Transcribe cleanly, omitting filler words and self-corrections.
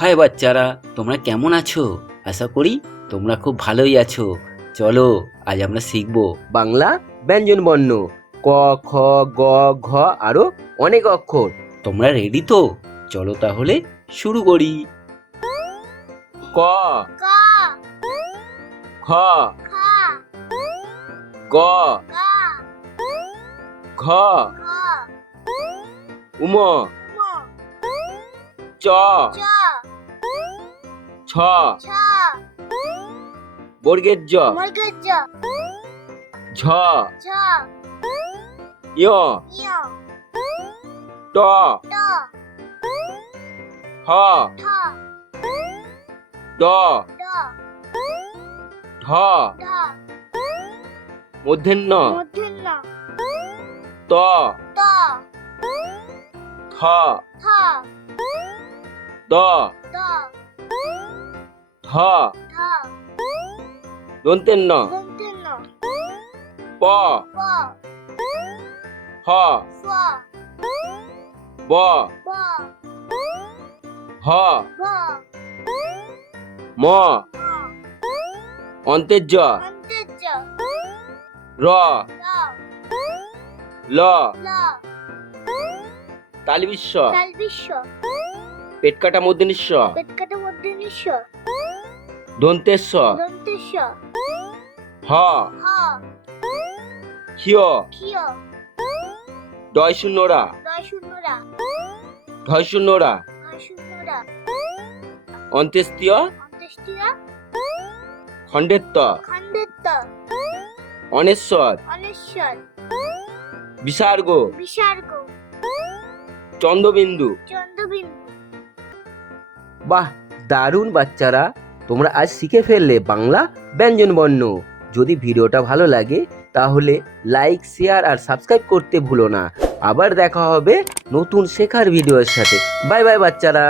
High বাচ্চারা, তোমরা কেমন আছো? আশা করি তোমরা খুব ভালোই আছো। চলো আজ আমরা শিখব বাংলা ব্যঞ্জন বর্ণ ক, খ, গ, ঘ আরো অনেক অক্ষর। তোমরা রেডি তো? চলো তাহলে শুরু করি। ক, ক, খ, খ, গ, গ, ঘ, ঘ, উম, ম, চ, চ, ছ, ছ, বর্গের জ, মর্গের জ, ঝ, ঝ, য়, ইয়, ট, ট, হ, ঠ, ড, ড, ঢ, ঢ, মূর্ধন্য মূর্ধন্য ত, ত, থ, থ, দ, দ, ধ, ধ, দন্তেন্ন দন্তেন্ন প, প, ফ, ফ, ব, ব, ভ, ভ, ম, ম, অন্তের জ, অন্তের জ, র, র, ল, ল, তালবিস্ব, তালবিস্ব, পেট কাটা মূর্ধনিস্ব, পেটকাটা মূর্ধন্যস্ব, দন্তেস্ব, দন্তেস্ব, হ, হ, ক্ষিয়, ক্ষিয়, ডয় শূন্যরা, রয় শূন্যরা, ঢয় শূন্যরা, রয় শূন্যরা, অন্ত্যেস্তীয়, অন্ত্যেষ্টিয়া, খণ্ডেত্ব, খণ্ডেত্ব, অনেশ্বর, অনেশ্বর, বিসর্গ, বিসর্গ, চন্দ্রবিন্দু। চন্দ্রবিন্দু। বাহ, দারুণ বাচ্চারা, তোমরা আজ শিখে ফেললে বাংলা ব্যঞ্জন বর্ণ। যদি ভিডিওটা ভালো লাগে তাহলে লাইক, শেয়ার আর সাবস্ক্রাইব করতে ভুলো না। আবার দেখা হবে নতুন শেখার ভিডিওর সাথে। বাই বাই বাচ্চারা।